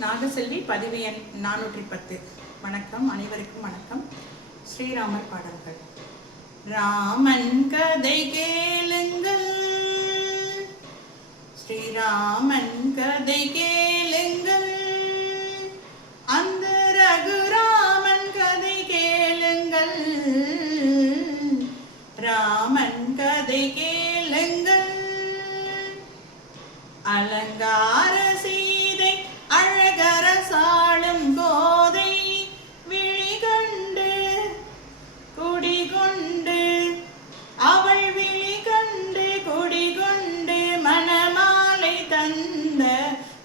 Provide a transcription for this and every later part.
நாகசெல்வி பதிவு எண் நானூற்றி பத்து வணக்கம் அனைவருக்கும் வணக்கம். ஸ்ரீராமர் பாடல்கள். ராமன் கதை கேளுங்கள். ஸ்ரீராமன் கதை கேளுங்கள். அந்த ரகுராமன் கதை கேளுங்கள். ராமன் கதை கேளுங்கள். அலங்கார தந்த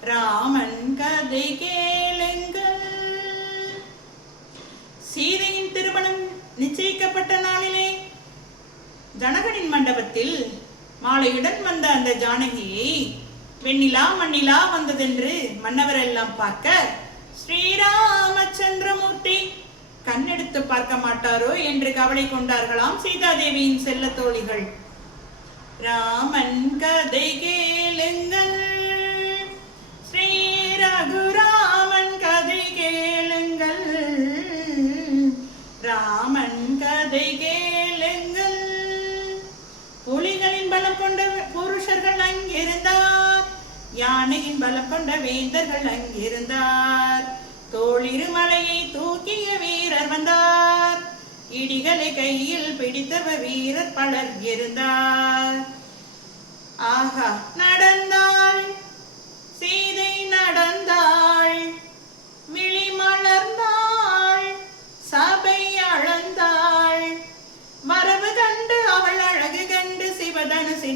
ராமன் கதை கேளுங்கள். சீதையின் திருமணம் நிச்சயிக்கப்பட்ட நாளிலே ஜனகனின் மண்டபத்தில் மாலையுடன் வந்த அந்த ஜானகியை வெண்ணிலா மண்ணிலா வந்ததென்று மன்னவர் எல்லாம் பார்க்க ஸ்ரீராமச்சந்திரமூர்த்தி கண்ணெடுத்து பார்க்க மாட்டாரோ என்று கவலை கொண்டார்களாம் சீதாதேவியின் செல்ல தோழிகள். ராமன் கதை கேளுங்க ராமன் கதை கேளுங்கள். புலிகளின் பலம் கொண்ட புருஷர்கள் அங்கிருந்தார். யானையின் பலம் கொண்ட வேந்தர்கள் அங்கிருந்தார். தோளிருமலையை தூக்கிய வீரர் வந்தார். இடிகளை கையில் பிடித்தவ வீரர் பலர் இருந்தார். ஆஹா நடந்தால் சீதை நடந்த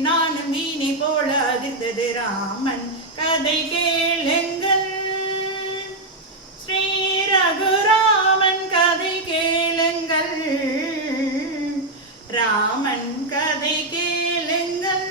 நானும் மீனி போல அதிர்ந்தது ராமன். கதை கேளுங்கள். ஸ்ரீ ரகுராமன் கதை கேளுங்கள். ராமன் கதை கேளுங்கள்.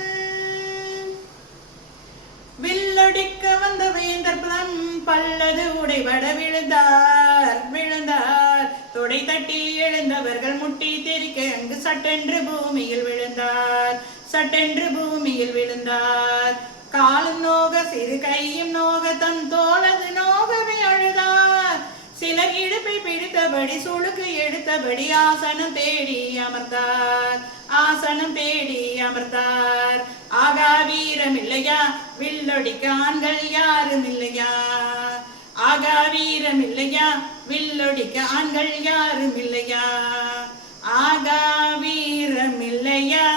வில்லொடிக்க வந்த வேந்தர் பலம் பல்லது உடைபட விழுந்தார் விழுந்தார். தொடை தட்டி எழுந்தவர்கள் முட்டி தெரிக்க அங்கு சட்டென்று பூமியில் விழுந்தார். சட்டென்று பூமியில் விழுந்தார். காலும் நோக சிறு கையும் நோக தன் தோளது நோகவே அழுதார். சிலர் இடுப்பை பிடித்தபடி சுளுக்கு எடுத்தபடி ஆசனம் தேடி அமர்ந்தார். ஆசனம் தேடி அமர்ந்தார். ஆகா வீரம் இல்லையா? வில்லொடிக்க ஆண்கள் யாரும் இல்லையா? ஆகா வீரம் இல்லையா? வில்லொடிக்க ஆண்கள் யாரும் இல்லையா? ஆகா வீரம் இல்லையா?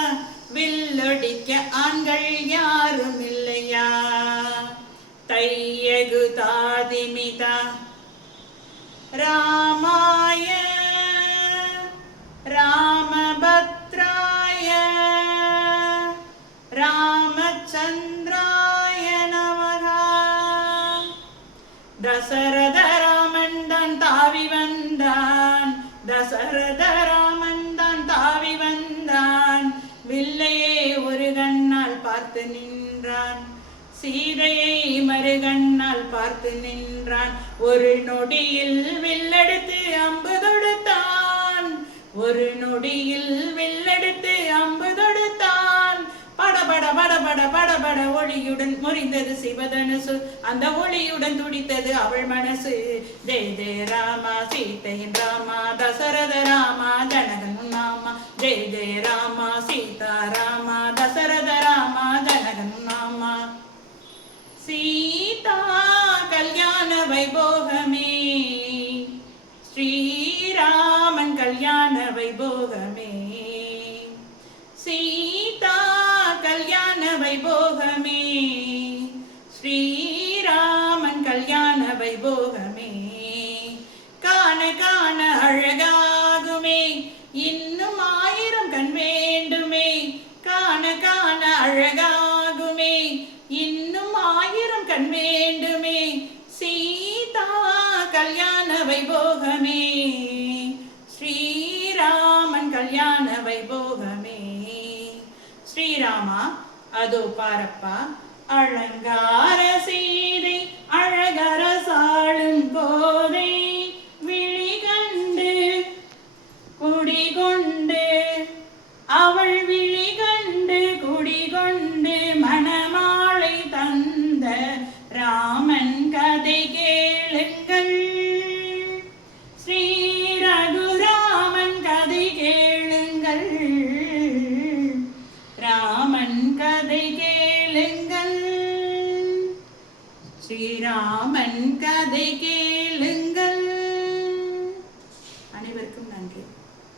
தசரத ராமன் தான் தாவி வந்தான். வில்லையே ஒரு கண்ணால் பார்த்து நின்றான். சீதையை மறுகண்ணால் பார்த்து நின்றான். ஒரு நொடியில் வில்லெடுத்து அம்பு தொடுத்தான். ஒரு நொடியில் வில்லெடுத்து படபட படபட படபட ஒளியுடன் முறிந்தது சிவதனுசு. அந்த ஒளியுடன் துடித்தது அவள் மனசு. ஜெய ஜெய ராமா சீதையின் ராமா தசரத ராமா ஜனகன் ராமா ஜெய ஜெய ராமா சீதா ராமா தசரத ராமா வைபோகமே ஸ்ரீராமன் கல்யாண வைபோகமே காண காண அழகாகுமே. இன்னும் ஆயிரம் கண் வேண்டுமே. காண காண அழகாகுமே. இன்னும் ஆயிரம் கண் வேண்டுமே. சீதா கல்யாண வைபோகமே ஸ்ரீராமன் கல்யாண வைபோகமே ஸ்ரீராமா அதோ பாரப்பா அழங்கார சீதை அழகரசாளும் போதை.